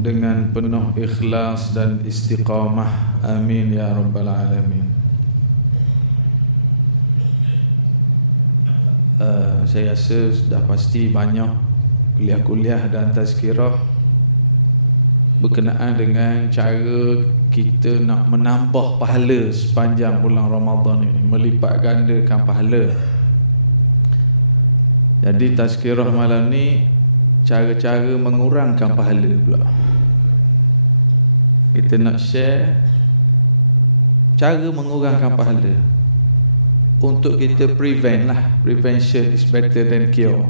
dengan penuh ikhlas dan istiqamah. Amin ya rabbal alamin. Saya rasa sudah pasti banyak kuliah-kuliah dan tazkirah berkenaan dengan cara kita nak menambah pahala sepanjang bulan Ramadan ini, melipat gandakan pahala. Jadi tazkirah malam ni cara-cara mengurangkan pahala pula. Kita nak share cara mengurangkan pahala untuk kita prevent lah. Prevention is better than cure.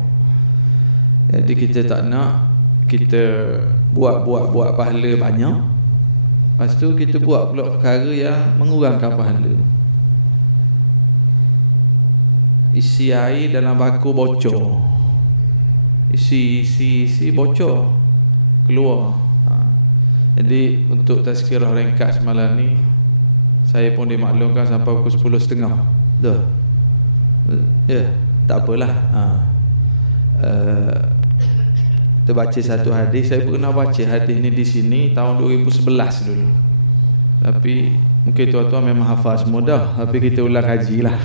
Jadi kita tak nak kita buat pahala banyak, lepas tu kita buat pula perkara yang mengurangkan pahala. Isi air dalam bako bocor, isi bocor keluar. Jadi untuk tazkirah ringkas semalam ni, saya pun dimaklumkan sampai pukul 10.30. Dah. Ya, tak apalah. Kita baca satu hadis. Saya pernah baca hadis ni di sini tahun 2011 dulu. Tapi mungkin tuan-tuan memang hafal semua dah, tapi kita ulang kaji lah.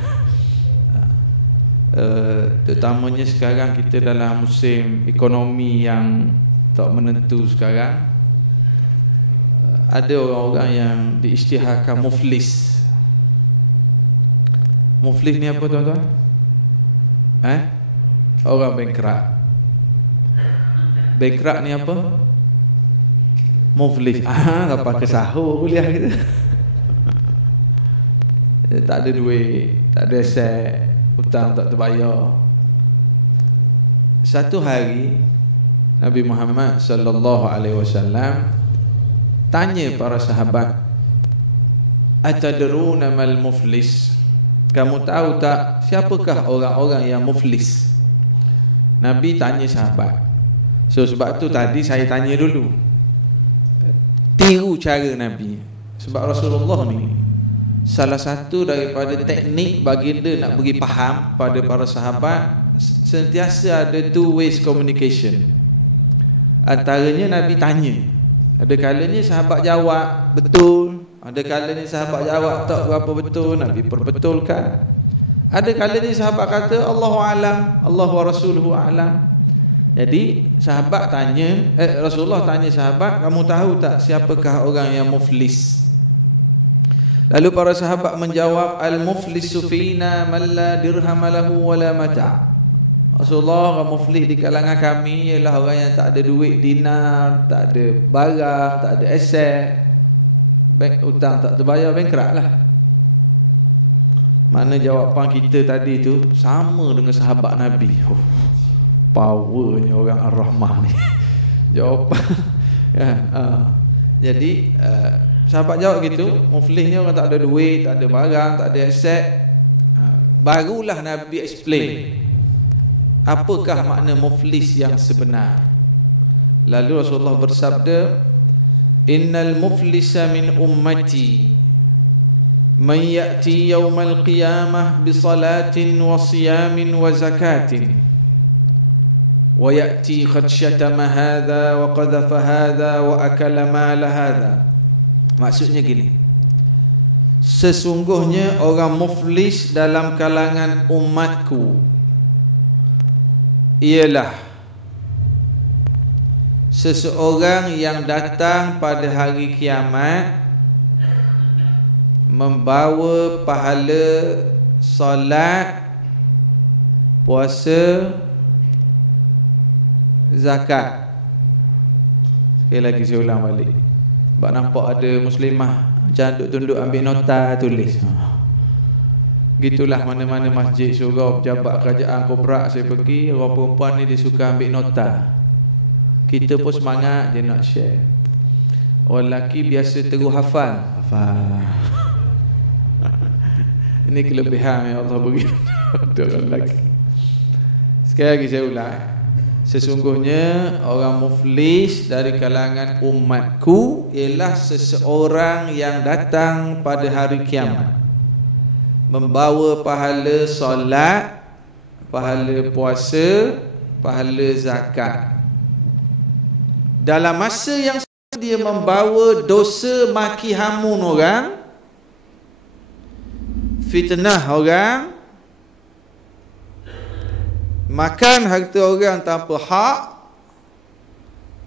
Terutamanya sekarang kita dalam musim ekonomi yang tak menentu sekarang. Ada orang-orang yang diisytiharkan muflis. Muflis ni apa tuan-tuan? Orang bankrupt. Bankrupt ni apa? Muflis. Tak pakai sahur kuliah kita. Tak ada duit, tak ada aset, hutang tak terbayar. Satu hari Nabi Muhammad sallallahu alaihi wasallam tanya para sahabat, "Atadruna mal muflis?" Kamu tahu tak siapakah orang-orang yang muflis? Nabi tanya sahabat. So sebab tu tadi saya tanya dulu, tiru cara Nabi. Sebab Rasulullah ni salah satu daripada teknik baginda nak bagi faham pada para sahabat, sentiasa ada two ways communication. Antaranya Nabi tanya, ada kalanya sahabat jawab betul, ada kalanya sahabat jawab tak berapa betul, Nabi perbetulkan. Ada kalanya sahabat kata Allahu alam, Allah wa rasuluhu alam. Jadi sahabat tanya, Rasulullah tanya sahabat, kamu tahu tak siapakah orang yang muflis? Lalu para sahabat menjawab, al-muflisu fina man la dirham lahu wala mata'. Rasulullah, orang muflis di kalangan kami ialah orang yang tak ada duit dinar, tak ada barang, tak ada aset, hutang tak terbayar, bankrupt lah. Mana jawapan kita tadi tu sama dengan sahabat Nabi. Powernya orang Ar-Rahmah ni. Jawapan jadi sahabat jawab gitu, muflis ni orang tak ada duit, tak ada barang, tak ada aset. Barulah Nabi explain apakah makna muflis yang sebenar. Lalu Rasulullah bersabda, innal muflisa min ummati man ya'ti yawmal qiyamah bi salatin wa siyamin wa zakatin wa ya'ti qad syatama hadha wa qadhafa hadha wa akala mala hadha. Maksudnya gini, sesungguhnya orang muflis dalam kalangan umatku ialah seseorang yang datang pada hari kiamat membawa pahala solat, puasa, zakat. Sekali lagi saya ulang balik, sebab nampak ada muslimah macam tunduk ambil nota tulis. Gitulah mana-mana masjid, surau, pejabat kerajaan, korporat saya pergi, orang perempuan ni dia suka ambil nota. Kita pun semangat dia nak share. Orang lelaki biasa terus hafal. Ini kelebihan yang Allah beri untuk orang lelaki. Sekali lagi saya ulang, sesungguhnya orang muflis dari kalangan umatku ialah seseorang yang datang pada hari kiamat membawa pahala solat, pahala puasa, pahala zakat dalam masa yang dia membawa dosa maki hamun orang, fitnah orang, makan harta orang tanpa hak,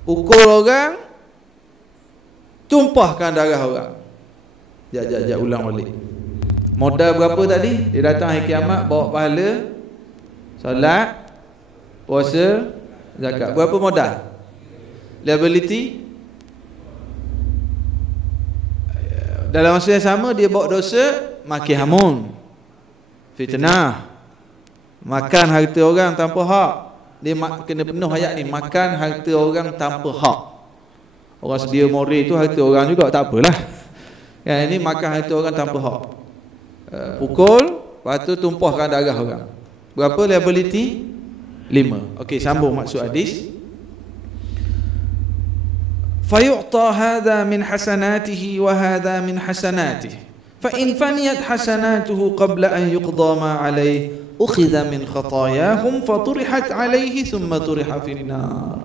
pukul orang, tumpahkan darah orang. Jap ulang balik. Modal berapa tadi? Dia datang hari kiamat bawa pahala solat, puasa, zakat. Berapa modal? Liability. Dalam masa yang sama dia bawa dosa maki hamun, fitnah, makan harta orang tanpa hak. Dia kena penuh ayat ni, makan harta orang tanpa hak. Orang sedia more tu harta orang juga, tak apalah. Yang ini makan harta orang tanpa hak. Pukul, lepas tu tumpahkan darah orang. Berapa liability? 5. Okey, sambung maksud hadis. فيعطى هذا من حسناته وهذا من حسناته فإن فنيت حسناته قبل أن يقضى ما عليه أخذ من خطاياهم فطرحت عليه ثم طرح في النار.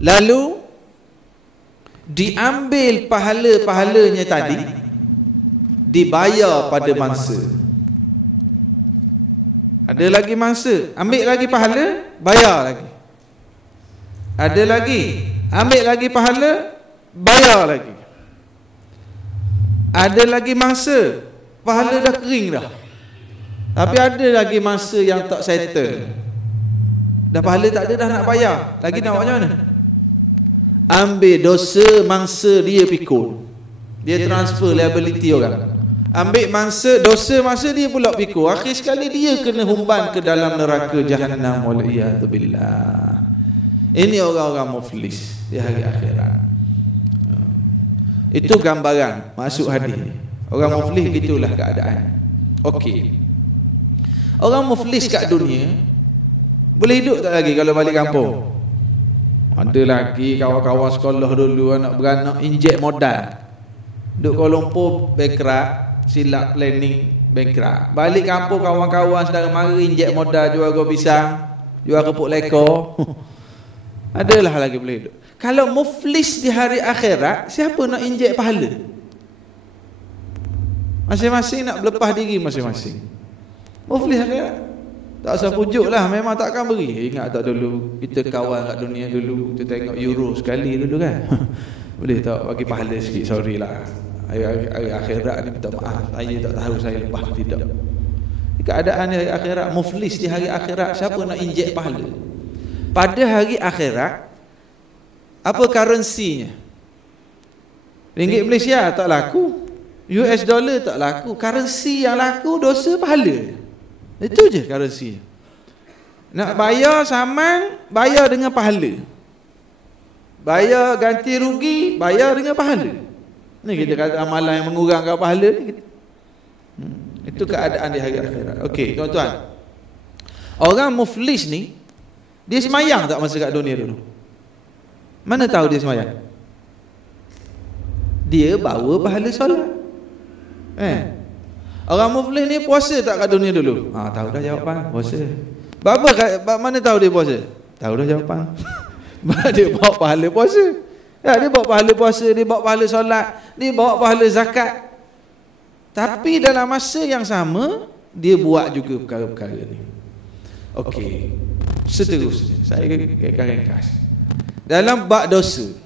Lalu diambil pahala-pahalanya tadi, dibayar pada mangsa. Ada lagi mangsa, ambil lagi pahala, bayar lagi. Ada lagi, ambil lagi pahala, bayar lagi. Ada lagi mangsa, pahala dah kering dah, tapi ada lagi mangsa yang tak settle. Dah pahala tak ada, dah nak bayar. Lagi nak buat macam mana? Ambil dosa mangsa dia pikul, dia transfer liability orang. Ambil mangsa, dosa mangsa dia pula pikul. Akhir sekali dia kena humban ke dalam neraka Jahannam, waliyadzubillah. Ini orang-orang muflis di hari akhirat. Itu gambaran masuk hadis. Orang muflis gitulah keadaan. Okey. Orang muflis kat dunia boleh hidup tak lagi kalau balik kampung? Ada lagi kawan-kawan sekolah dulu, anak beranak injek modal. Duduk Kuala Lumpur bankrupt, silap planning bankrupt. Balik kampung kawan-kawan saudara mara injek modal, jual gua pisang, jual kepuk lekor. Adalah lagi boleh hidup. Kalau muflis di hari akhirat, siapa nak injek pahala? Masing-masing nak berlepas diri masing-masing. Muflis akhirat tak usah pujuk lah, memang takkan beri. Ingat tak dulu kita kawan kat dunia dulu, kita tengok euro sekali dulu kan. Boleh tak bagi pahala sikit, sorry lah. Hari akhirat ni minta maaf, saya tak tahu saya lepas tidak. Keadaan di hari akhirat, muflis di hari akhirat, siapa nak injek pahala? Pada hari akhirat, apa currency-nya? Ringgit Malaysia tak laku, US dollar tak laku. Currency yang laku dosa pahala. Itu je currency. Nak bayar saman, bayar dengan pahala. Bayar ganti rugi, bayar dengan pahala. Ni kita kata amalan yang mengurangkan pahala ni. Itu keadaan di hari akhirat. Okey, tuan-tuan. Orang muflis ni, dia semayang tak masa kat dunia dulu? Mana tahu dia semayang? Dia bawa pahala solat. Orang muflis ni puasa tak kat dunia dulu? Tahu dah jawapan, puasa. Mana tahu dia puasa? Tahu dah jawapan. Dia bawa pahala puasa. Ya, dia bawa pahala puasa, dia bawa pahala solat, dia bawa pahala zakat. Tapi dalam masa yang sama, dia buat juga perkara-perkara ni. Okey. Seterusnya saya akan ringkas. Dalam bab dosa,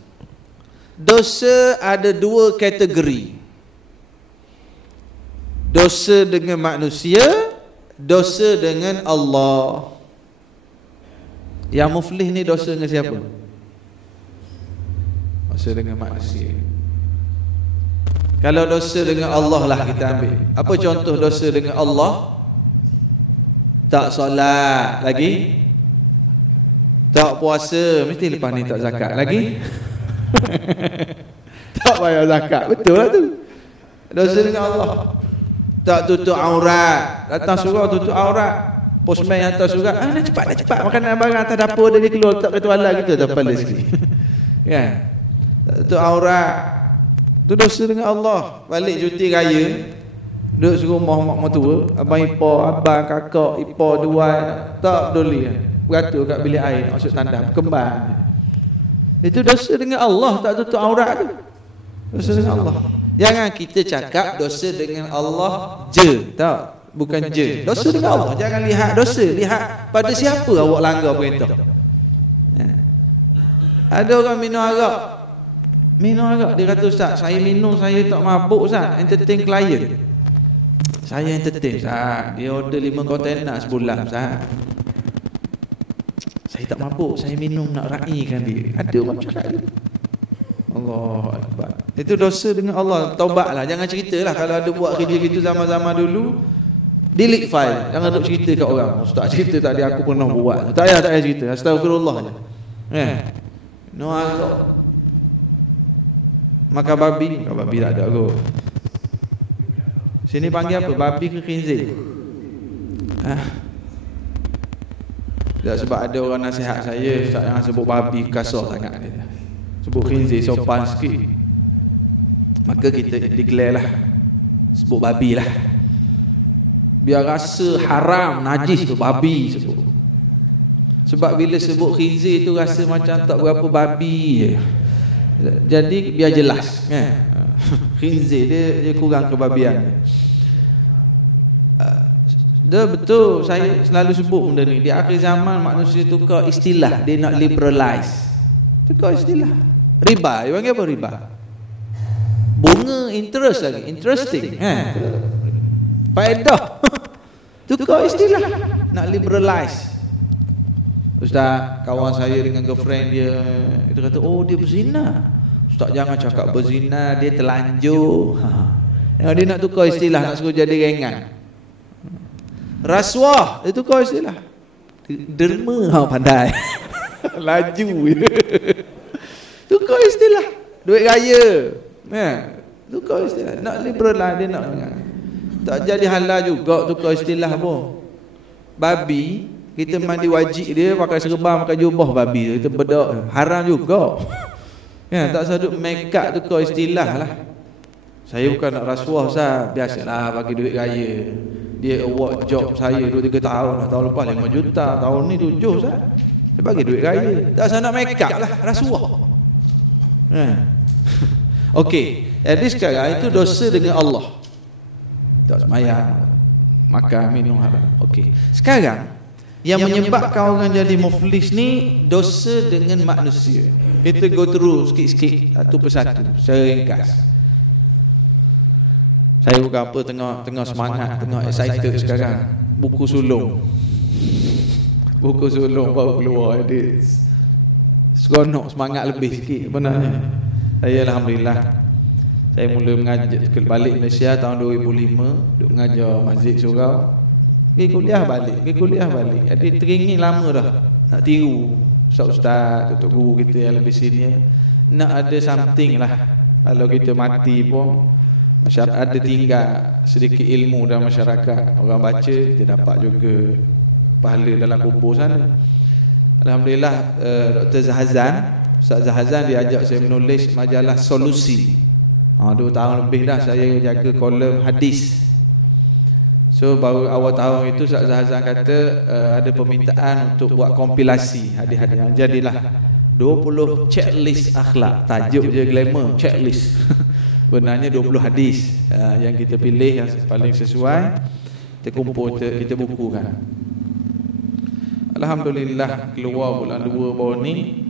dosa ada dua kategori. Dosa dengan manusia, dosa dengan Allah. Yang muflis ni dosa dengan siapa? Dosa dengan manusia. Kalau dosa dengan Allah lah kita ambil. Apa contoh dosa dengan Allah? Tak solat lagi, tak puasa, mesti lepas ni tak zakat lagi. Tak bayar zakat, betul lah tu. Dosa dengan Allah. Tak tutup aurat, datang surau tutup aurat, postman hantar surat, dah cepat makanan barang atas dapur dia keluar tak ke tuala kita tak pala sikit. Kan? Tak tutup aurat. Tu dosa dengan Allah. Balik cuti raya, duduk serumah mak mertua, abang ipar, abang kakak, ipar dua, tak peduli. Beratur kat bilik air nak masuk tandas, kembang. Itu dosa dengan Allah, tak tutup aurat tu. Dosa dengan Allah. Jangan kita cakap dosa dengan Allah je, tak? Bukan je. Dosa dengan Allah. Jangan lihat dosa, lihat pada siapa awak langgar perintah. Ada orang minum arak. Minum arak, dia kata, Ustaz, saya minum, saya tak mabuk, Ustaz. Entertain klien. Saya entertain, Ustaz. Dia order 5 kontainer sebulan, Ustaz. Saya tak mabuk, saya minum nak raikan dia. Ada orang cakap itu. Allah Akbar. Itu dosa dengan Allah. Taubatlah, jangan ceritalah kalau ada buat kerja gitu zaman-zaman dulu. Delete file, jangan duk cerita kat orang. Ustaz cerita tadi aku pernah buat. Tak payah cerita. Astagfirullah je. No arak. Makan babi tak ada kot. Sini panggil apa? Babi ke khinzir? Tak, sebab ada orang nasihat saya, Ustaz jangan sebut babi, kasar sangat dia. Sebut khinzir sopan sikit. Maka kita declare lah, sebut babi lah. Biar rasa haram, najis tu babi sebut. Sebab bila sebut khinzir tu rasa macam tak berapa babi je. Jadi biar jelas kan. Khinzir dia kurang kebabian. Dia betul, saya selalu sebut benda ni. Di akhir zaman manusia tukar istilah, dia nak liberalize. Tukar istilah. Riba, dia panggil apa riba? Bunga interest lagi, interesting. Faedah. Tukar istilah, nak liberalize. Ustaz, kawan saya dengan girlfriend dia kata, oh dia berzina. Ustaz jangan cakap berzina, dia telanjur. Dia nak tukar istilah, nak suruh jadi ringan. Rasuah, dia tukar istilah. Derma, pandai. Laju. Tukar istilah. Duit raya. Tukar istilah. Nak liberalize, dia nak dengar. Tak jadi halal juga tukar istilah pun. Babi, kita mandi wajib dia pakai serban, pakai jubah babi, kita bedak haram juga. Tak sadut make up tukar istilah lah. Saya bukan nak rasuah, Ustaz, biasalah bagi duit raya. Dia award job saya 2-3 tahun, tahun lepas 5 juta, tahun ni 7, Ustaz. Dia bagi duit raya. Tak usah nak make up lah, rasuah. Okey, jadi sekarang itu dosa dengan Allah. Tak sembahyang, makan, minum haram. Okey. Sekarang yang menyebabkan orang jadi muflis ni dosa dengan manusia. Kita go through sikit-sikit, satu persatu secara ringkas. Saya bukan apa, tengah semangat, tengah excited sekarang. Buku sulung baru keluar, dia seronok, semangat lebih sikit sebenarnya. Saya alhamdulillah, saya mula mengajar balik Malaysia tahun 2005, duk mengajar masjid surau. Pergi kuliah balik. Jadi teringin lama dah nak tiru ustaz-ustaz, tutup guru kita yang lebih senior. Nak ada something lah, kalau kita mati pun masyarakat ada tinggal sedikit ilmu dalam masyarakat. Orang baca, kita dapat juga pahala dalam kubur sana. Alhamdulillah, Dr. Zahazan, Ustaz Zahazan dia ajak saya menulis majalah Solusi. 2 tahun lebih dah saya jaga kolom hadis. So baru awal tahun itu Ustaz Zahazan kata ada permintaan untuk buat kompilasi hadis-hadis. Jadilah 20 checklist akhlak. Tajuk je glamour, checklist. Benarnya 20 hadis yang kita pilih yang paling sesuai, kita kumpul, kita bukukan. Alhamdulillah keluar bulan 2 baru ni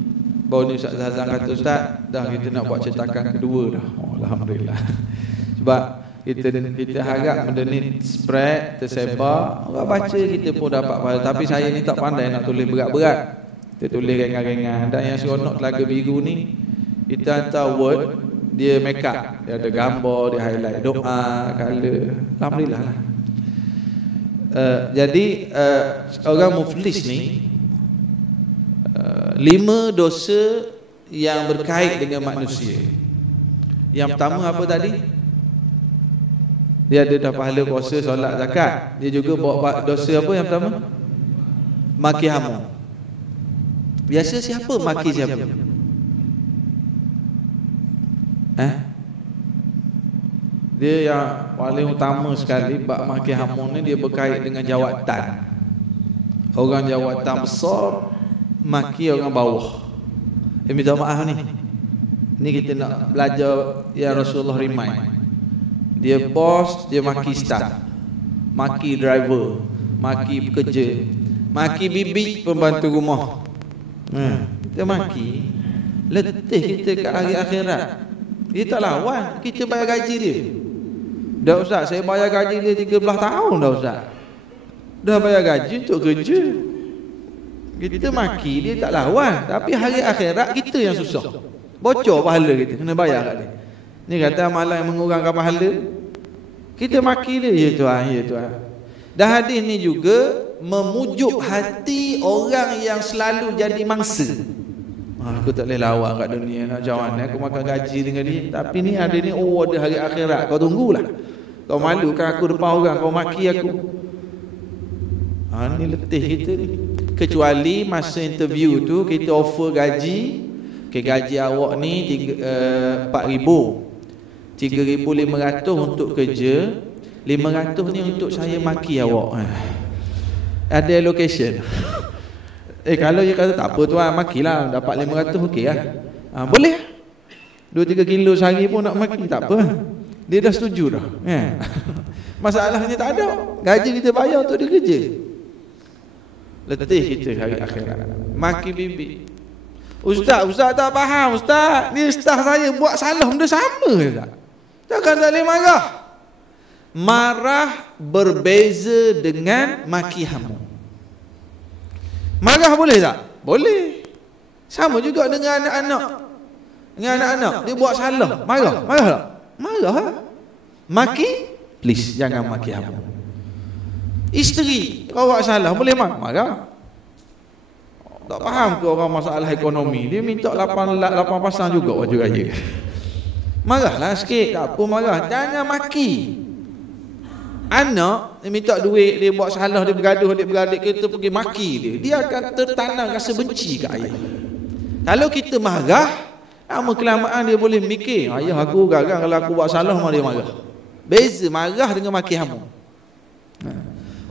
Ustaz Zahazan kata, Ustaz dah kita nak buat cetakan kedua dah. Alhamdulillah. Sebab kita harap benda ni spread, tersebar, orang baca kita pun dapat pahala. Tapi saya ni tak pandai nak tulis berat-berat. Kita tulis ringan-ringan. Dan yang seronok Telaga Biru ni, kita hantar word, dia make up, dia ada gambar, dia highlight doa, color. Alhamdulillah lah. Jadi orang muflis ni 5 dosa yang berkait dengan manusia. Yang pertama apa tadi? Dia ada dah pahala puasa, solat, zakat. Dia juga bawa dosa apa yang pertama? Maki hamu. Biasa siapa maki siapa? Dia yang paling utama sekali, bab maki hamu ni dia berkait dengan jawatan. Orang jawatan besar maki orang bawah. Dia minta maaf ni. Ni kita nak belajar ya Rasulullah remind. Dia bos, dia maki staff, maki driver, maki pekerja, maki bibi pembantu rumah. Kita maki. Letih kita kat hari akhirat. Dia tak lawan, kita bayar gaji dia. Dah Ustaz, saya bayar gaji dia 13 tahun dah Ustaz. Dah bayar gaji untuk kerja. Kita maki dia tak lawan, tapi hari akhirat kita yang susah. Bocor pahala kita, kena bayar kat dia. Ni kata amalan yang mengurangkan pahala. Kita maki dia, ya Tuhan, ya Tuhan. Dan hadis ni juga memujuk hati orang yang selalu jadi mangsa. Aku tak boleh lawan kat dunia, nak macam mana aku makan gaji dengan dia. Tapi ni ada ni, oh ada hari akhirat, kau tunggulah. Kau malukan aku depan orang, kau maki aku. Ni letih kita ni. Kecuali masa interview tu kita offer gaji, gaji awak ni 4,000, 3,500 untuk kerja, 500 ni untuk saya maki awak. Ada allocation. Kalau dia kata tak apa tuan, makilah, dapat 500 okey lah. Boleh 2-3 kilo sehari pun nak maki, tak apa. Dia dah setuju dah. Masalahnya tak ada, gaji kita bayar untuk dia kerja. Letih kita hari akhirat. Maki bibi. Ustaz tak faham Ustaz. Ni staff saya buat salah benda sama Ustaz. Takkan tak boleh marah. Marah berbeza dengan maki hamu. Marah boleh tak? Boleh. Sama juga dengan anak-anak. Dengan anak-anak, dia buat salah, marah tak? Marah lah. Maki, please jangan maki hamu. Isteri kau buat salah, boleh marah. Tak faham ke orang masalah ekonomi, dia minta 8 pasang juga baju raya. Marahlah sikit, tak apa marah. Jangan maki. Anak dia minta duit, dia buat salah, dia bergaduh, dia beradik, kita pergi maki dia akan tertanam rasa benci kat ayah. Kalau kita marah, lama kelamaan dia boleh mikir, ayah aku garang kalau aku buat salah malah dia marah. Beza marah dengan maki hamu.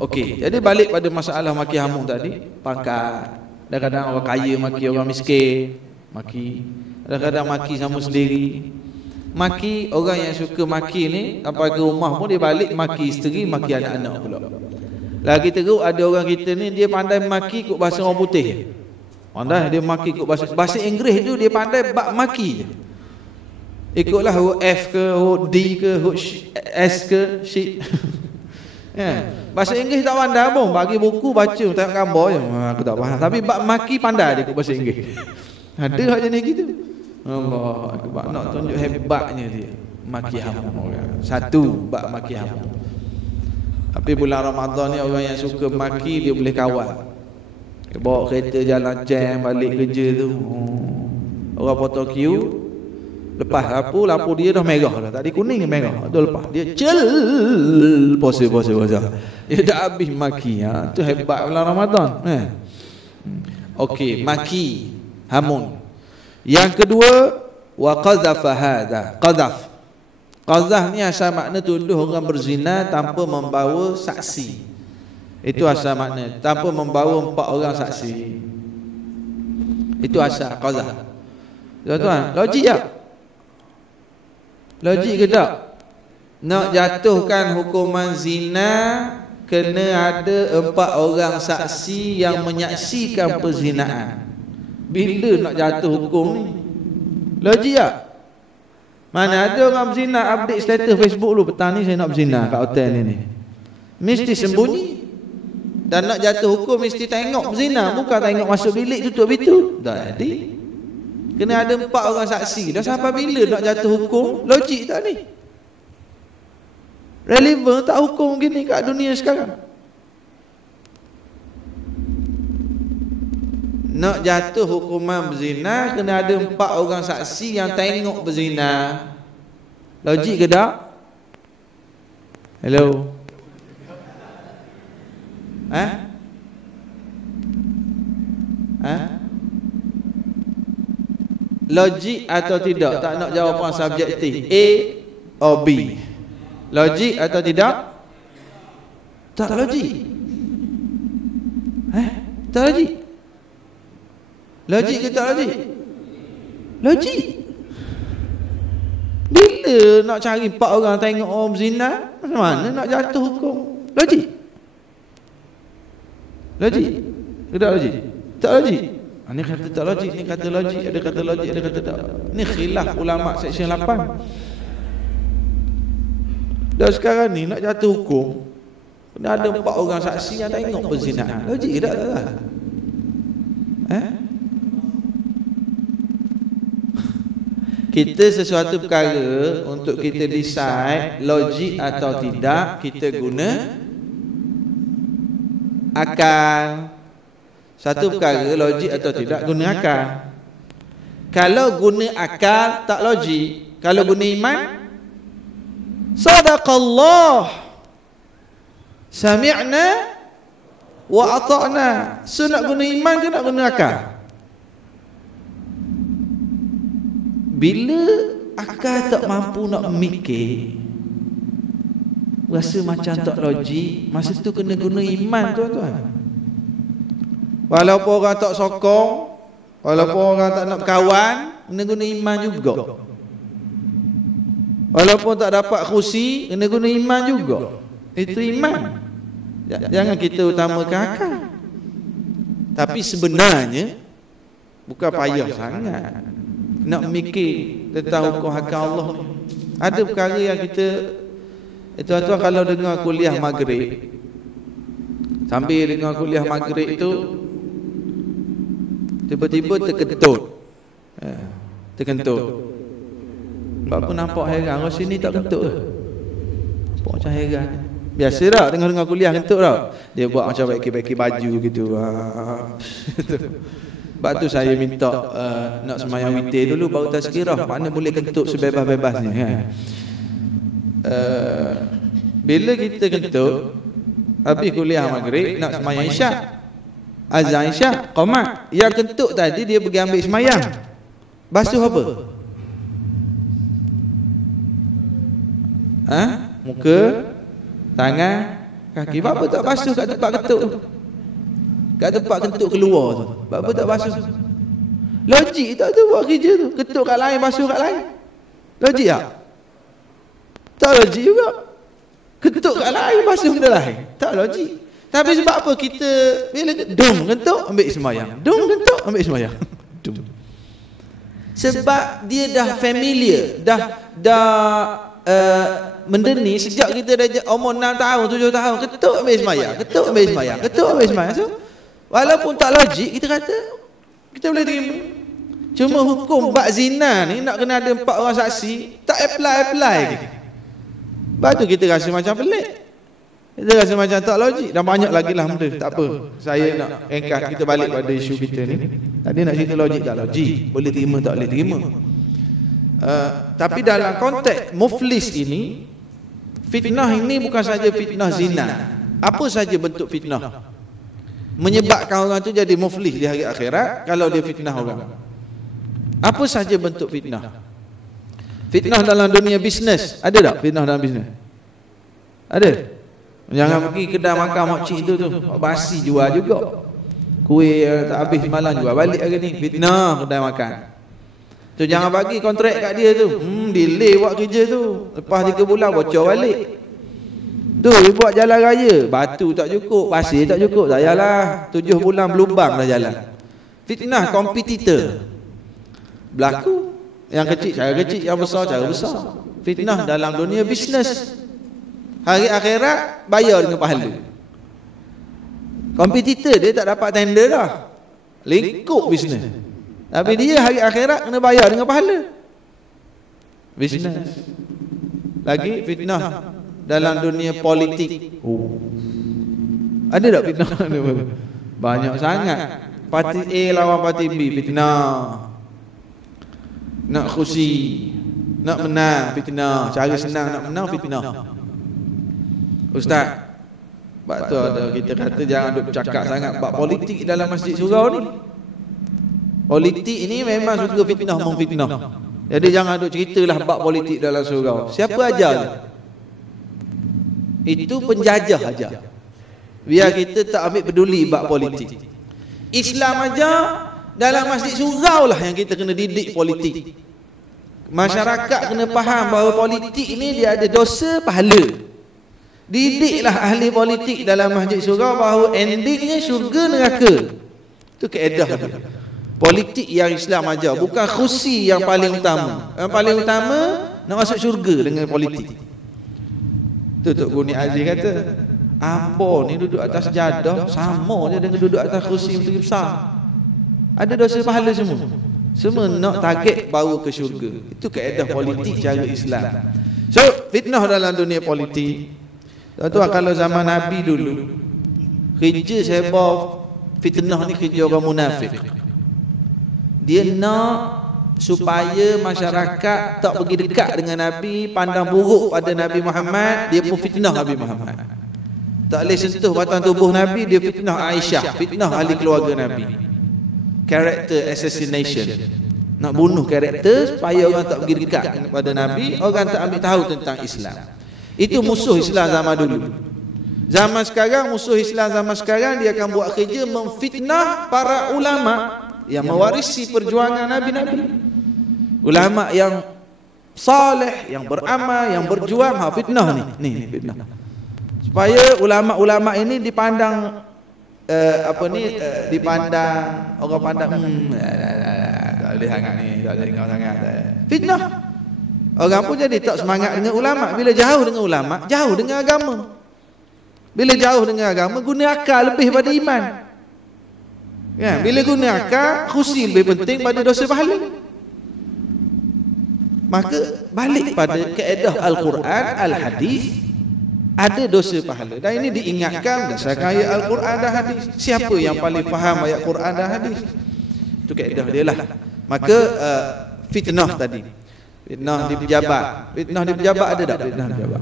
Okey, jadi balik pada masalah maki hamu tadi, pangkat. Kadang-kadang orang kaya maki orang miskin, maki. Kadang-kadang maki sama sendiri. Maki, orang yang suka maki ni sampai ke rumah pun dia balik maki isteri, maki anak-anak pula. Lagi teruk ada orang kita ni dia pandai maki ikut bahasa orang putih. Pandai dia maki ikut bahasa Inggeris tu dia pandai maki je. Ikutlah huruf F ke, huruf D ke, huruf S ke, shit. Bahasa Inggeris tak pandai pun, bagi buku baca tengok gambar je. Aku tak faham. Tapi bab maki pandai dia ikut bahasa Inggeris. Ada hak jenis gitu. Allah akbar, nak tunjuk hebatnya dia. Maki hamu orang. Satu bab maki hamu. Tapi bulan Ramadan ni orang yang suka maki dia boleh kawal. Dia bawa kereta jalan jam balik kerja tu. Orang potong queue, lepas lampu dia dah merah dah. Tadi kuning merah, tu lepas. Dia pose. Dia dah habis maki. Tu hebat bulan Ramadan. Okey, maki hamun. Yang kedua, wa qadhafa hadha. Qadhaf ni asal makna tuduh orang berzina tanpa membawa saksi. Itu asal makna, tanpa membawa 4 orang saksi. Itu asal qadhaf. Tuan-tuan, logik tak? Logik ke tak? Nak jatuhkan hukuman zina kena ada 4 orang saksi yang menyaksikan perzinaan. Bila nak jatuh hukum ni? Logik tak? Mana ada orang berzina update status Facebook lu, petang ni saya nak berzina kat hotel ni. Mesti sembunyi. Dan nak jatuh hukum mesti tengok berzina, bukan tengok masuk bilik tutup pintu. Jadi kena ada 4 orang saksi. Dah sampai bila nak jatuh hukum? Logik tak ni? Relevan tak hukum gini kat dunia sekarang? Nak jatuh hukuman berzina kena ada 4 orang saksi yang tengok berzina. Logik ke tak? Hello? Logik atau tidak? Tak nak jawapan subjektif. A or B? Logik atau tidak? Tak logik. Tak logik. Logik ke tak logik? Logik. Bila nak cari 4 orang tengok orang berzina, macam mana nak jatuh hukum? Logik. Logik. Tak logik. Tak logik. Ni kata tak logik, ni kata logik, ada kata logik, ada kata tak. Ni khilaf ulama seksyen 8. Dan sekarang ni nak jatuh hukum, kena ada 4 orang saksi yang tengok perzinaan. Logik ke tak lah? Kita sesuatu perkara untuk kita decide logik atau tidak, kita guna akal. Satu perkara logik atau tidak, guna akal. Kalau guna akal tak logik. Kalau guna iman, sadaqallah, sami'na wa ata'na. So nak guna iman ke nak guna akal? Bila akal tak mampu nak mikir, rasa macam tak logik, masa tu kena guna iman, tuan-tuan. Walaupun orang tak sokong, walaupun orang tak nak berkawan, kena guna iman juga. Walaupun tak dapat kursi, kena guna iman juga. Itu iman. Jangan kita utamakan akal. Tapi sebenarnya bukan payah sangat nak mikir tentang hukum hakam Allah. Ada perkara yang kita, tuan-tuan kalau dengar kuliah maghrib, sambil dengar kuliah maghrib itu tiba-tiba terkentut. Terkentut. Sebab apa nampak heran, orang sini tak kentut ke? Nampak macam heran. Biasa tak dengar kuliah kentut tak? Dia buat macam baiki-baiki baju gitu. Sebab tu saya minta nak sembahyang witir dulu baru tazkirah. Mana boleh kentut sebebas-bebasnya kan? Bila kita kentut habis kuliah maghrib nak sembahyang isyak, azan isyak, qamat, yang kentut tadi dia pergi ambil sembahyang, basuh apa? Muka, tangan, kaki. Apa tak basuh kat tempat kentut tu? Kat tempat kentut keluar tu. Apa tak basuh? Logik tak tu buat kerja tu? Kentut kat lain, basuh kat lain. Logik tak? Tak logik juga. Kentut kat lain, basuh benda lain. Tak logik. Tapi sebab apa kita bila dum kentut ambil sembahyang, dum kentut ambil sembahyang. Dum. Sebab dia dah familiar, dah mendeni sejak kita dah umur 6 tahun, 7 tahun, kentut ambil sembahyang, kentut ambil sembahyang, kentut ambil sembahyang. So, walaupun tak logik, kita kata kita boleh terima. Cuma hukum bab zina ni nak kena ada 4 orang saksi, tak apply. Lepas tu kita rasa macam pelik. Kita rasa macam tak logik. Dan banyak lagi lah benda. Tak apa, saya nak engkau kita balik pada isu kita ni. Tadi nak cerita logik tak logik, boleh terima tak boleh terima. Tapi dalam konteks muflis ini, fitnah ini bukan saja fitnah zina. Apa saja bentuk fitnah menyebabkan orang tu jadi muflis di hari akhirat. Kalau dia fitnah orang, apa saja bentuk fitnah. Fitnah dalam dunia bisnes, ada tak fitnah dalam bisnes? Ada. Jangan pergi kedai makan makcik tu basi jual juga. Kuih tak habis malam jual balik hari ni. Fitnah kedai makan tu. Jangan bagi kontrak kat dia tu. Delay buat kerja tu. Lepas 3 bulan bocor balik. Tu dia buat jalan raya, batu tak cukup, pasir tak cukup, tak payahlah 7 bulan berlubang dah jalan. Fitnah kompetitor berlaku. Yang kecil cara kecil, yang besar cara besar. Fitnah dalam dunia bisnes. Hari akhirat bayar dengan pahala. Kompetitor dia tak dapat tender dah, lingkup bisnes. Tapi dia hari akhirat kena bayar dengan pahala. Bisnes. Lagi fitnah dalam dunia politik. Ada tak fitnah? Banyak sangat. Parti A lawan parti B, fitnah. Nak kursi, nak menang, fitnah. Cara senang nak menang, fitnah. Ustaz, sebab tu ada kita kata jangan duk cakap sangat bab politik dalam masjid surau ni. Politik ini memang suka fitnah memfitnah. Jadi jangan duk ceritalah bab politik dalam surau. Siapa ajar? Itu penjajah aja. Biar kita tak ambil peduli bab politik. Islam aja Dalam masjid surau lah yang kita kena didik politik. Masyarakat kena faham bahawa politik ni dia ada dosa, pahala. Didiklah ahli politik dalam masjid surau bahawa endingnya syurga neraka. Itu kaedah dia. Politik yang Islam ajar, bukan khusi yang paling utama. Yang paling utama nak masuk syurga dengan politik. Tu Tok Guni Aziz kata, apa ni duduk atas jadah sama je dengan duduk atas kursi menteri besar. Ada dosa pahala semua. Semua nak target bawa ke syurga. Itu kaedah politik cara Islam. So, fitnah dalam dunia politik. Tuan-tuan, kalau zaman Nabi dulu, kerja sebab fitnah ni kerja orang munafik. Dia nak supaya masyarakat tak pergi dekat dengan Nabi, pandang buruk pada Nabi Muhammad, dia pun fitnah Nabi Muhammad. Tak boleh sentuh batang tubuh Nabi, dia fitnah Aisyah, fitnah ahli keluarga Nabi. Character assassination. Nak bunuh karakter supaya orang tak pergi dekat kepada Nabi, orang tak ambil tahu tentang Islam. Itu musuh Islam zaman dulu. Zaman sekarang, musuh Islam zaman sekarang, dia akan buat kerja memfitnah para ulama yang mewarisi perjuangan Nabi-Nabi. Ulama yang saleh, yang beramal, yang berjuang, fitnah ni. Ni fitnah. Supaya ulama-ulama ini dipandang dipandang orang pandang tak boleh sangat ni, tak boleh dengar sangat. Fitnah. Orang pun jadi tak semangat dengan ulama. Bila jauh dengan ulama, jauh dengan agama. Bila jauh dengan agama, guna akal lebih pada iman. Ya, bila guna akal, khusi lebih penting pada dosa pahala. Maka balik pada kaedah Al-Quran, Al-Hadis, ada dosa pahala. Dan ini diingatkan berdasarkan ayat Al-Quran dan hadis. Siapa yang paling faham ayat Quran dan hadis? Itu kaedah dia lah. Maka fitnah tadi, fitnah di pejabat. Fitnah di pejabat ada tak fitnah di pejabat?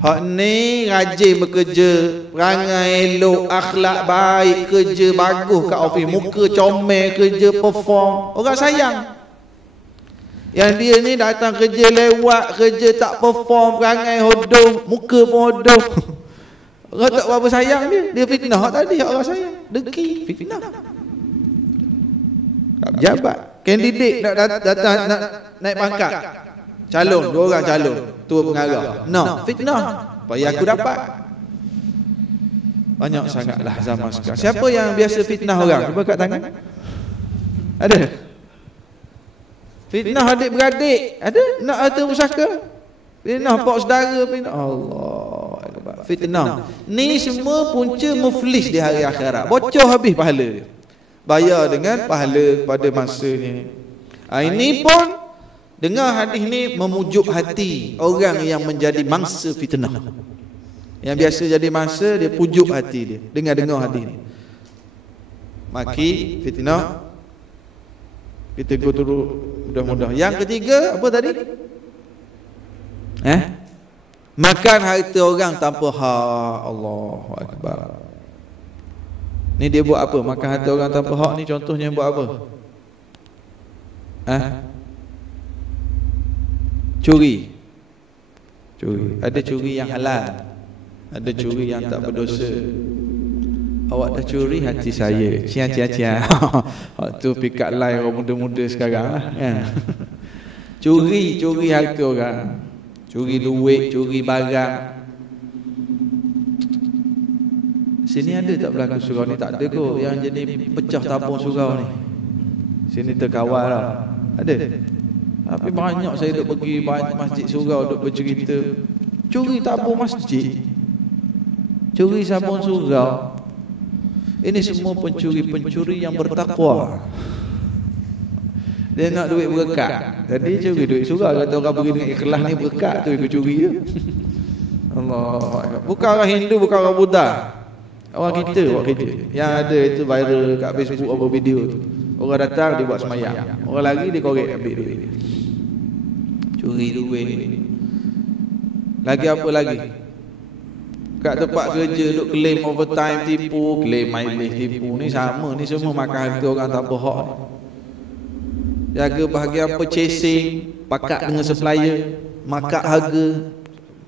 Hak ni rajin bekerja, perangai elok, akhlak baik, kerja bagus kat office, muka comel, kerja perform, orang sayang. Yang dia ni datang kerja lewat, kerja tak perform, perangai hodoh, muka pun hodoh. Orang tak berapa sayang dia. Dia fitnah tadi, orang sayang. Deki, fitnah. Pejabat, kandidat nak datang nak naik pangkat. Calon, 2 orang calon, tua pengarah. No, fitnah. Supaya aku dapat. Banyak sangatlah zaman sekarang. Siapa yang biasa fitnah orang? Cuba kat tangan. Ada? Fitnah adik-beradik. Ada? Nak harta pusaka? Fitnah pak saudara, fitnah. Allah. Fitnah. Ni semua punca muflis di hari akhirat. Bocor habis pahala dia. Bayar dengan pahala pada masanya. Ini pun dengar hadis ni memujuk hati orang yang menjadi mangsa fitnah. Yang biasa jadi mangsa, dia pujuk hati dia dengar hadis ni. Maki fitnah, kita go turun mudah-mudah. Yang ketiga apa tadi? Makan harta orang tanpa hak. Allahu akbar. Ni dia buat apa? Makan harta orang tanpa hak ni contohnya buat apa? Curi. Ada curi yang halal, ada curi yang tak berdosa. Awak dah curi hati saya. Cia. Tu pick up line orang muda-muda sekarang lah, kan? Curi harta orang. Curi duit, curi barang. Sini ada tak berlaku surau ni? Tak ada kot yang jadi pecah tabung surau ni. Sini terkawal lah. Ada? Tapi banyak saya duk pergi masjid surau, duk bercerita curi tabung masjid, curi sabun surau. Ini semua pencuri yang bertakwa. Dia nak duit berkat, jadi curi duit surau. Kata orang pergi dengan ikhlas ni berkat tu ikut curi je. Allah. Bukan orang Hindu, bukan orang Buddha. Orang kita buat kerja. Yang ada itu viral kat Facebook apa video tu. Orang datang dia buat semayang, orang lagi dia korek ambil duit. Curi duit. Lagi apa lagi? Kat tempat kerja duk claim overtime tipu, claim mileage tipu. Ni sama, ni semua makan harta orang tanpa hak. Jaga bahagian purchasing, pakat dengan supplier, makat harga,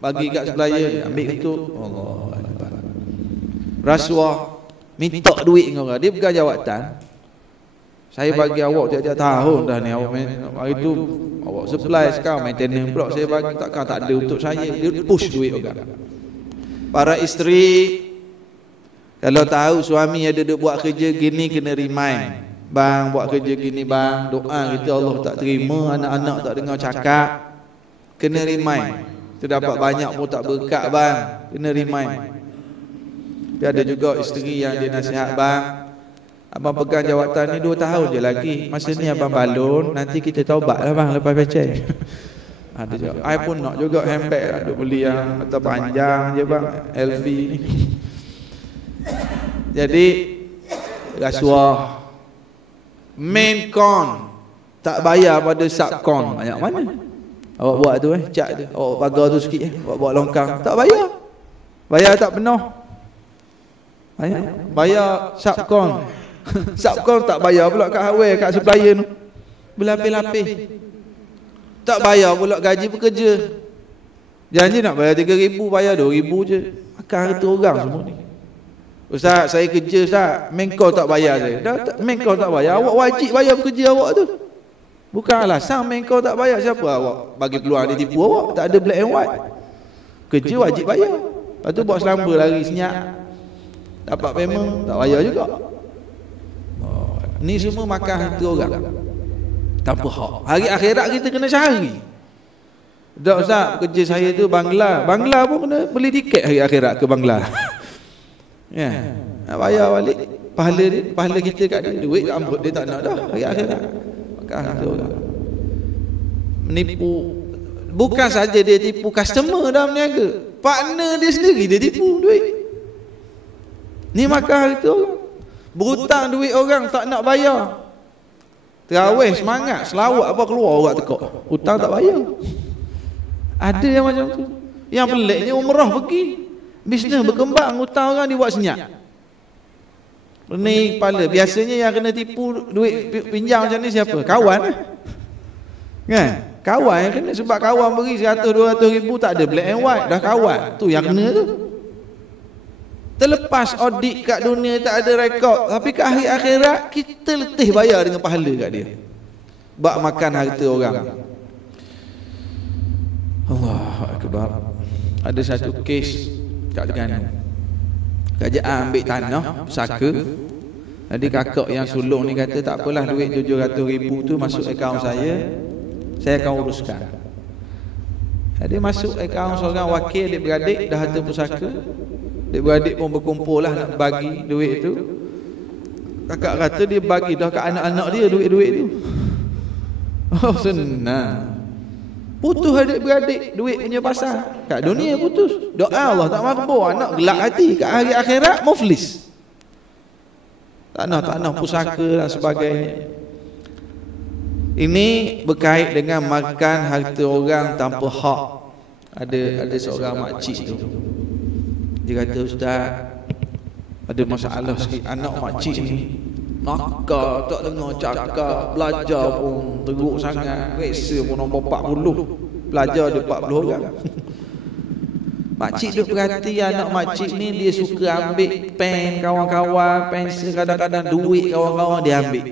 bagi kat supplier, ambil untuk Allah. Rasuah. minta duit dengan orang. Dia pegang jawatan. Saya bagi awak tiap-tiap tahun dah ni, awak hari tu awak supply sekarang maintenance pula saya bagi, takkan tak ada untuk saya. Dia push duit orang. Para isteri, kalau tahu suami ada duk buat kerja gini, kena remind, bang buat kerja gini bang, doa kita Allah tak terima, anak-anak tak dengar cakap, kena remind. Terdapat banyak pun tak berkat bang, kena remind. Tapi ada juga isteri yang dia nasihat, bang abang pegang jawatan ni 2 tahun je lagi, masa ni abang balon, nanti kita taubat lah bang lepas pecah. Ada juga, I pun nak juga handbag lah, duk beli yang mata panjang je bang, LV ni. Jadi rasuah main con tak bayar pada subcon, banyak mana awak buat tu cat tu, awak pagar tu sikit awak buat longkang, tak bayar, bayar tak penuh, bayar subcon. Subcon tak bayar pula kat hardware, kat supplier tu berlapis-lapis. Tak bayar pula gaji pekerja, janji nak bayar 3,000, bayar 2,000 je, makan harta orang semua ni. Ustaz saya kerja Ustaz, Menko tak bayar saya. Menko tak bayar, awak wajib bayar pekerja awak tu. Bukan alasan Menko tak bayar, siapa awak bagi peluang dia tipu awak? Tak ada black and white, kerja wajib bayar. Lepas tu buat selamba lari senyap, dapat payment tak bayar juga. Ni semua makan harta orang tanpa hak. Hari akhirat kita kena cari. Dak Ustaz, kerja saya tu Bangla pun kena beli tiket hari akhirat ke Bangla. Ya, nak bayar balik pahala kita kat dia, duit ambut dia tak nak dah hari akhirat. Makan harta orang. Menipu, bukan saja dia tipu customer dalam niaga, partner dia sendiri dia tipu duit. Ni makan harta orang. Berhutang duit orang tak nak bayar. Terawih semangat, selawat apa keluar orang tekak, hutang tak bayar. Ada yang macam tu. Yang peliknya umrah pergi, bisnes berkembang, hutang orang dibuat senyap. Ni kepala. Biasanya yang kena tipu duit pinjam macam ni siapa? Kawan kan? Kawan yang kena, sebab kawan beri 100-200 ribu, tak ada black and white, dah kawan tu yang kena tu. Terlepas audit kat dunia tak ada rekod, tapi kat hari akhirat kita letih bayar dengan pahala kat dia. Bak makan harta orang. Allahu akbar. Ada satu kes kat Terengganu. Kerajaan ambil tanah pusaka. Jadi kakak yang sulung ni kata tak apalah, duit 700,000 tu masuk akaun saya akan uruskan. Jadi masuk akaun seorang wakil adik-beradik dah harta pusaka. Adik-beradik pun berkumpul lah nak bagi duit tu. Kakak kata dia bagi dah kat anak-anak dia duit-duit tu. Oh senang. Putus adik-beradik duit punya pasal. Kat dunia putus, doa Allah tak makbul, anak gelak hati. Kat hari akhirat muflis. Tanah-tanah pusaka dan sebagainya. Ini berkait dengan makan harta orang tanpa hak. Ada seorang makcik tu, dia kata, Ustaz, ada masalah sikit. Anak makcik ni nakal, tak dengar cakap, belajar pun teruk sangat, resa pun nombor 40, belajar ada 40 orang. Makcik duk perhati anak makcik ni, dia suka ambil pen kawan-kawan, pensel, kadang-kadang duit kawan-kawan dia ambil.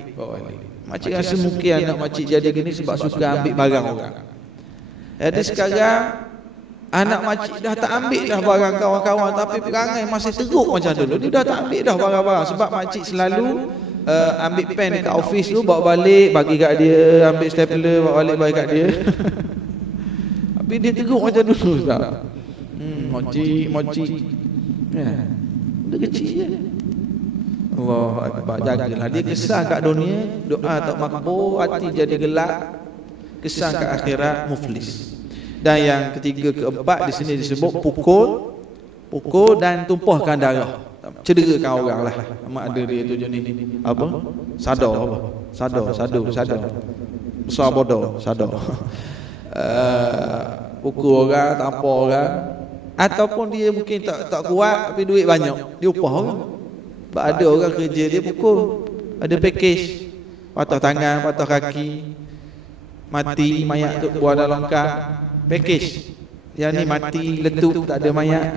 Makcik rasa mungkin anak makcik jadi gini sebab suka ambil barang orang. Jadi sekarang anak makcik dah tak ambil dah barang kawan-kawan, tapi perangai masih teruk macam dulu. Dia dah tak ambil dah barang-barang sebab makcik selalu ambil pen dekat office tu, bawa balik bagi kat dia, ambil stapler bawa balik bagi kat dia. Tapi dia teruk macam dulu Ustaz. Makcik ya, dia kecil je. Allahu akbar, jagalah dia. Kesan kat dunia doa tak makbul, hati jadi gelap. Kesan kat akhirat muflis. Dan yang ketiga, keempat di sini disebut pukul dan tumpahkan darah, cederakan orang lah. Mak ada dia tu jenis apa? Sadar. Besar bodoh, sadar. Pukul orang, tampar orang, ataupun dia mungkin tak kuat tapi duit banyak, dia upah orang. Sebab ada orang kerja dia pukul, ada package, patah tangan, patah kaki, mati mayat tu buat dalam kar, package. Yang ni mati letup tak ada mayat.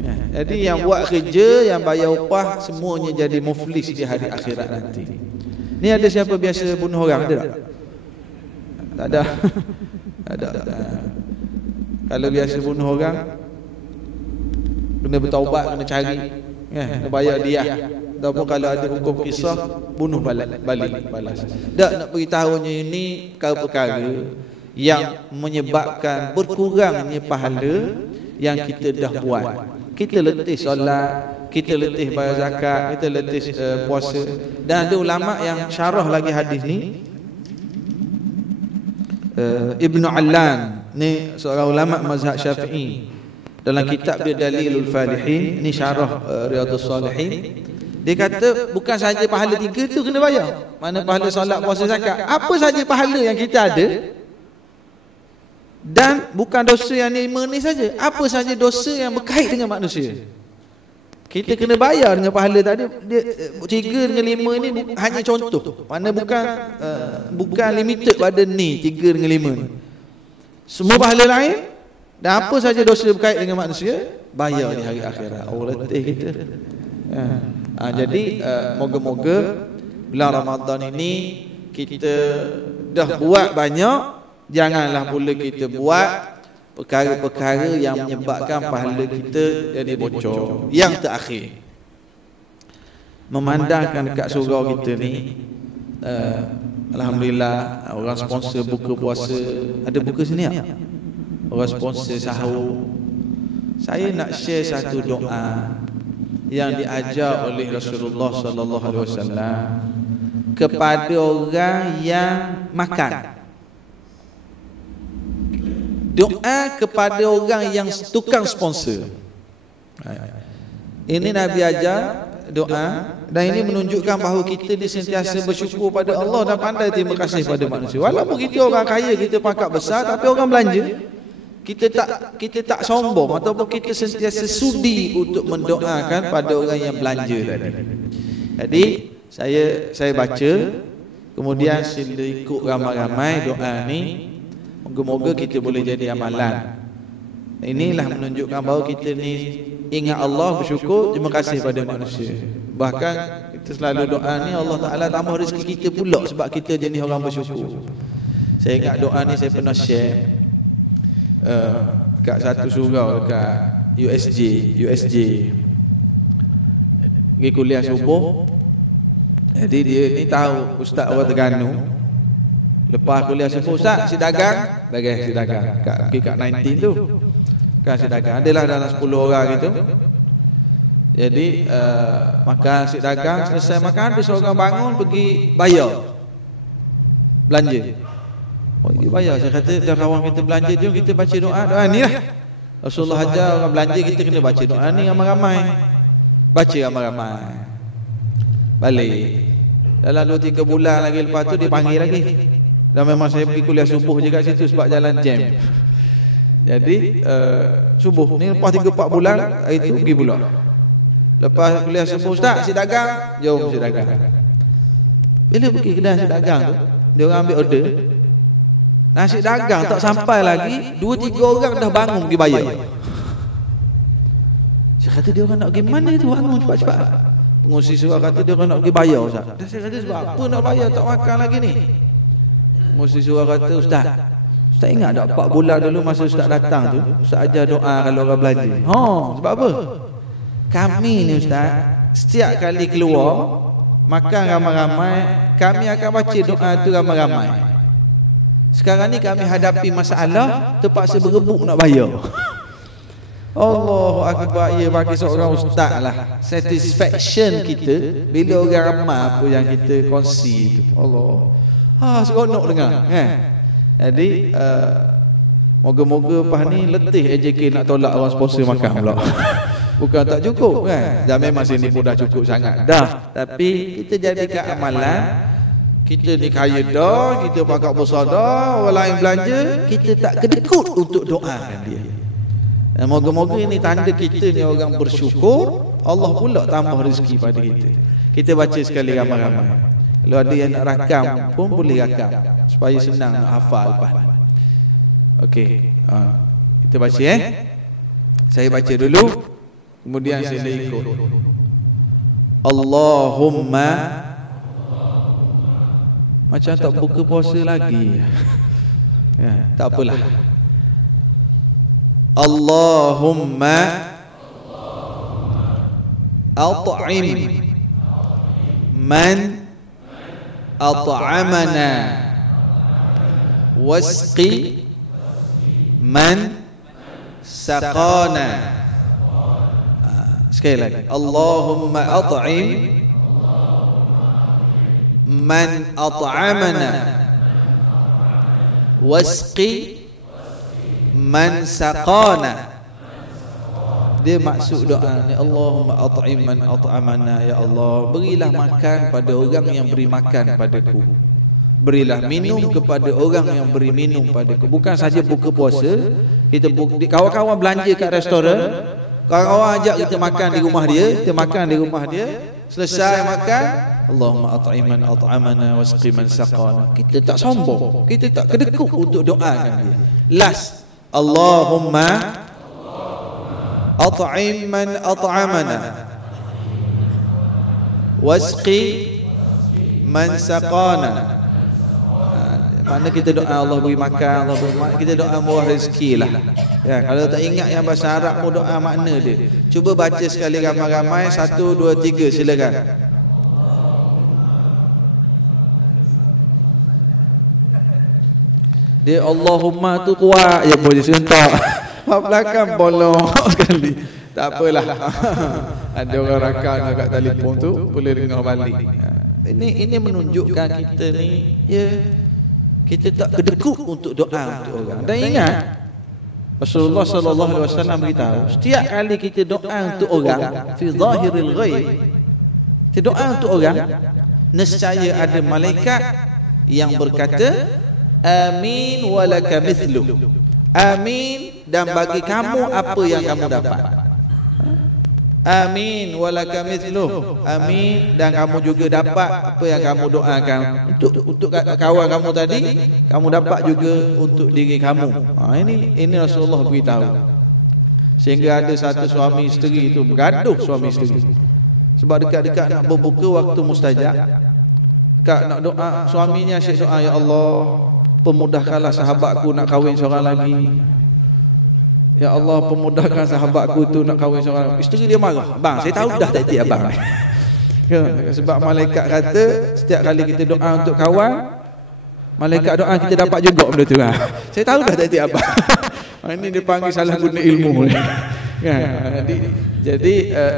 Ya. Jadi yang buat kerja, yang bayar upah, semuanya jadi muflis di hari akhirat nanti. Ni ada siapa biasa bunuh orang? Ada tak? Tak ada. Ada. Kalau biasa bunuh orang, kena bertaubat, kena cari, kena bayar dia. Ataupun kalau ada hukum kisah, bunuh balik balas. Tak nak beritahunya ini perkara yang menyebabkan berkurangnya pahala yang kita dah buat. Kita letih solat, kita letih bayar zakat, kita letih puasa. Dan ada ulama yang syarah lagi hadis ni. Ibn Allan ni seorang ulama mazhab Syafi'i. Dalam kitab dia Dalilul Falihin, ni syarah Riyadhus Salihin. Dia kata bukan saja pahala 3 tu kena bayar. Mana pahala solat, puasa, zakat. Apa saja pahala yang kita ada. Dan bukan dosa yang 5 ni saja. Apa saja dosa yang berkait dengan manusia, kita kena bayar dengan pahala tadi. Dia 3 dengan 5 ni hanya contoh. Mana bukan limited pada ni 3 dengan 5 ni. Semua pahala lain dan apa saja dosa berkait dengan manusia, bayar di hari akhirat. Oh, letih kita. Jadi moga-moga bulan Ramadan ini kita dah buat banyak. Janganlah pula kita buat perkara-perkara yang menyebabkan pahala kita jadi bocor. Yang terakhir, memandangkan dekat surau kita ni, alhamdulillah orang sponsor buka puasa. Ada buka sini tak? Orang sponsor sahur. Saya nak share satu doa yang diajar oleh Rasulullah sallallahu alaihi wasallam kepada orang yang makan. Doa kepada orang yang tukang sponsor. Ini Nabi ajar doa, dan ini menunjukkan bahawa kita sentiasa bersyukur pada Allah dan pandai terima kasih pada manusia. Walaupun kita orang kaya, kita pangkat besar, tapi orang belanja, kita tak sombong ataupun kita sentiasa sudi untuk mendoakan pada orang yang belanja tadi. Jadi saya baca, kemudian sila ikut ramai-ramai doa ni. Moga-moga kita boleh jadi amalan. Inilah menunjukkan bahawa kita ni ingat Allah, bersyukur, terima kasih pada manusia. Bahkan kita selalu doa ni, Allah Ta'ala tambah rezeki kita pula sebab kita jenis orang bersyukur. Saya ingat doa ni saya pernah share kat satu surau dekat USJ. Pergi kuliah subuh. Jadi dia ni tahu ustaz orang Terengganu. Lepas kuliah subuh, ustaz si dagang, bagi si dagang kat 19 tu. Kan si dagang adalah dalam 10 orang gitu. Jadi makan si dagang, selesai makan dia seorang bangun pergi bayar belanja. Oh, pergi bayar. Saya kata dah kawan kita belanja, jom kita baca doa ni lah. Rasulullah ajar orang belanja kita kena baca doa ni ramai-ramai. Baca ramai-ramai. Balik. Dalam 2-3 bulan lagi lepas tu dia panggil lagi. Dan memang saya pergi kuliah subuh je kat situ sebab jalan jam. Jadi subuh ni lepas 3-4 bulan itu pergi pula. Lepas kuliah subuh, ustaz si dagang, jom si dagang. Bila pergi kedai si dagang tu, dia orang ambil order. Nasi dagang tak sampai lagi 2-3 orang dah bangun pergi bayar. Saya kata dia orang nak pergi mana tu, bangun cepat-cepat. Pengurusi surau kata dia orang nak pergi bayar, ustaz. Saya kata sebab apa nak bayar, tak makan lagi ni. Pengurusi surau kata, ustaz ingat tak 4 bulan dulu masa ustaz datang tu, ustaz ajar doa kalau orang belanja. Sebab apa? Kami ni ustaz, setiap kali keluar makan ramai-ramai, kami akan baca doa tu ramai-ramai. Sekarang ni kami hadapi masalah, terpaksa berebut nak bayar. Allahu akbar. Ya, bagi seorang ustaz lah satisfaction kita bila orang ramai apa yang kita kongsi tu. Allah, seronok dengar kan. Jadi moga-moga lepas ni letih AJK nak tolak orang sponsor makan pula. Bukan tak cukup kan. Dan memang sini pun dah cukup sangat dah. Tapi kita jadikan amalan. Kita ni kaya dah, kita pangkat besar dah, orang lain belanja, kita tak kedekut untuk doakan dia. Dan moga-moga ini tanda kita ni orang bersyukur, Allah pula tambah rezeki pada kita. Kita baca sekali ramai-ramai. Kalau ada yang nak rakam pun boleh rakam supaya senang nak hafal lepas. Okey. Kita baca Saya baca dulu. Kemudian sila ikut Allahumma, macam tak buka puasa lagi. Ya, tak apalah. Allahumma at'im man at'amana wasqi man saqana. Sekali lagi, Allahumma at'im man at'amana wasqi man saqana. Dia maksud doa ni, Allahumma at'im man at'amana, ya Allah, berilah makan pada orang yang beri makan padaku, berilah minum kepada orang yang beri minum padaku. Bukan saja buka puasa, kita kawan-kawan belanja kat restoran, kawan-kawan ajak kita makan di rumah dia, kita makan di rumah dia, selesai makan, Allahumma at'im man at'amana wasqi man saqana. Kita tak sombong, kita tak kedekut untuk doakan dia. Last, Allahumma at'im man at'amana wasqi man saqana. Mana kita doa Allah beri makan, Allah beri makan, kita doa murah rezeki lah. Ya, kalau tak ingat yang bahasa Arab mu doa makna dia, cuba baca sekali ramai-ramai, 1, 2, 3, silakan. Dia Allahumma tu kuat je boleh sentak. Mak belakang bolong sekali. Tak apalah. Ada orang rakam kat telefon tu boleh dengar balik. Ini menunjukkan kita ni, ya, kita tak kedekut untuk doa untuk orang. Dan ingat, Rasulullah sallallahu alaihi wasallam beritahu, setiap kali kita doa untuk orang fi zahiril ghaib, kita doa untuk orang, nescaya ada malaikat yang berkata amin walaka mithlu. Amin, dan bagi kamu apa yang kamu dapat. Amin walaka mithlu. Amin, dan kamu juga dapat apa yang kamu doakan. Untuk kawan kamu tadi, kamu dapat juga untuk diri kamu. Ini Rasulullah beritahu. Sehingga ada satu suami isteri itu bergaduh, suami isteri. Sebab dekat-dekat nak berbuka waktu mustajab, dekat nak doa, suaminya asyik doa, ya Allah, pemudahkanlah sahabatku nak kahwin seorang lagi. Ya Allah, pemudahkan sahabatku tu nak kahwin seorang lagi. Isteri dia marah, bang, saya tahu dah taktik abang. Ya, sebab malaikat kata setiap kali kita doa untuk kawan, malaikat doa kita dapat juga benda tu. Saya tahu dah taktik abang. Ini dia panggil salah guna ilmu. Jadi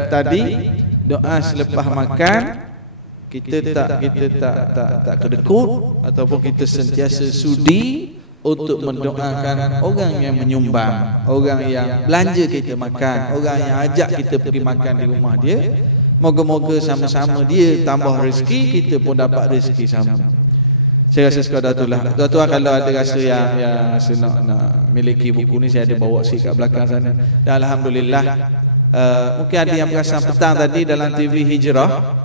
tadi doa selepas makan, kita tak kedekut ataupun kita sentiasa sudi untuk mendoakan orang yang menyumbang, orang yang belanja kita makan, orang yang ajak kita pergi makan di rumah dia. Moga-moga sama-sama dia tambah rezeki, kita pun dapat rezeki sama. Saya rasa sekadar itulah. Tuan-tuan kalau ada rasa yang rasa nak miliki buku ni, saya ada bawa sikit kat belakang sana. Dan alhamdulillah, mungkin ada yang perasan petang tadi dalam TV Hijrah,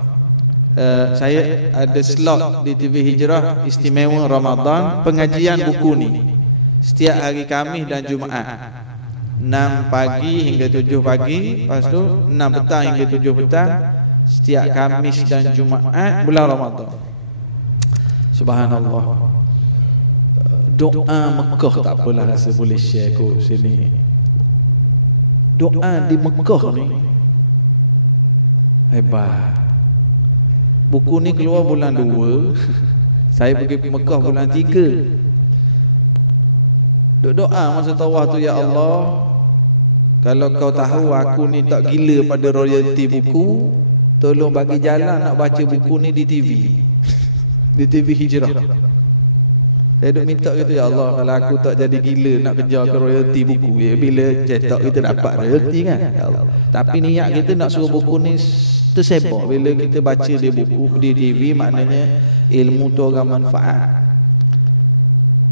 saya ada slot di TV Hijrah istimewa Ramadan pengajian buku ni setiap hari Khamis dan Jumaat, 6 pagi hingga 7 pagi, lepas tu 6 petang hingga 7 petang, setiap Khamis dan Jumaat bulan Ramadan. Subhanallah. Doa Mekah tak apalah, rasa boleh share kot sini. Doa di Mekah ni hebat. Buku ni keluar bulan 2. Saya pergi ke Mekah bulan 3. Duk doa masa tawaf tu, ya Allah, kalau kau tahu aku ni tak gila pada royalty buku, tolong bagi jalan nak baca buku ni di TV. Di TV Hijrah. Saya duk minta gitu, ya Allah, kalau aku tak jadi gila nak kejar ke royalty buku, ya, bila cetak kita dapat royalty kan, ya Allah. Tapi niat kita nak suruh buku ni tersebar. Bila kita baca di buku di TV, maknanya ilmu tu orang manfaat.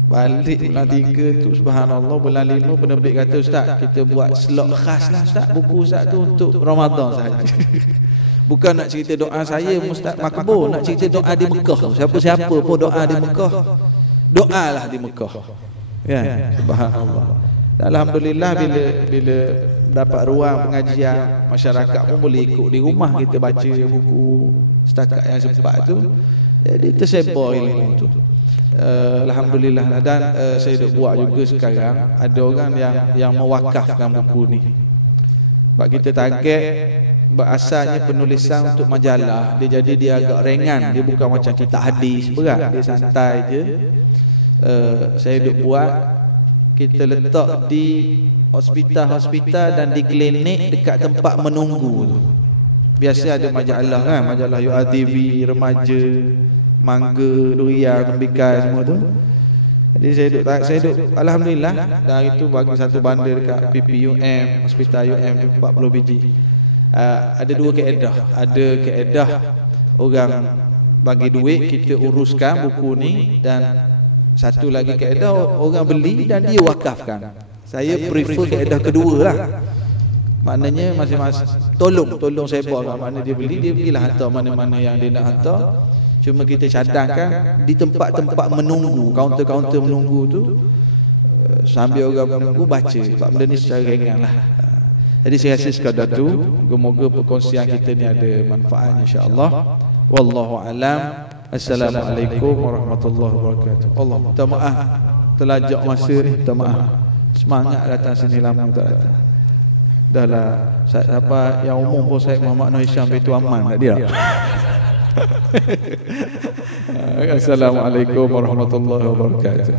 Balik bulan 3 tu, subhanallah, bulan 5 penerbit kata, Ustaz, kita buat slot khas lah Ustaz, buku Ustaz tu untuk Ramadan saja. Bukan nak cerita doa saya Ustaz makbul, nak cerita doa di Mekah. Siapa-siapa pun doa di Mekah, doalah di Mekah. Ya, subhanallah. Alhamdulillah bila dapat ruang pengajian, masyarakat pun boleh ikut di rumah kita baca buku setakat yang sempat tu, jadi tersebar ilmu tu. Alhamdulillah. Dan saya duk buat juga sekarang, ada orang yang mewakafkan buku ni. Sebab kita target asalnya penulisan untuk majalah, dia jadi dia agak ringan, dia bukan macam kitab hadis berat, dia santai je. Saya duk buat, kita letak di hospital-hospital dan di klinik dekat tempat menunggu tu. Biasa ada majalah kan, majalah URTV, remaja, mangga, durian, tembikai semua tu. Jadi saya duk alhamdulillah dari itu bagi satu bundle dekat PPUM, hospital UM tu 40 biji. Ada dua kaedah. Ada kaedah orang bagi duit kita uruskan buku ni, dan satu lagi kaedah orang beli dan dia wakafkan. Saya prefer kaedah kedua lah. Maknanya masing-masing tolong sebar. Maknanya dia beli, dia pergilah hantar mana-mana yang dia nak hantar. Cuma kita cadangkan di tempat-tempat menunggu, kaunter-kaunter menunggu tu, sambil orang menunggu baca. Sebab benda ni secara ringan lah. Jadi saya rasa sekadar tu. Moga-moga perkongsian kita ni ada manfaat insya-Allah. Wallahu alam. Assalamualaikum warahmatullahi wabarakatuh. Allah, minta maaf terlajak masa ni, minta maaf. Semangat datang sini lama tak datang. Dah lah, siapa yang umum pun saya Muhammad Nur Hisham itu aman tak dia? Assalamualaikum warahmatullahi wabarakatuh.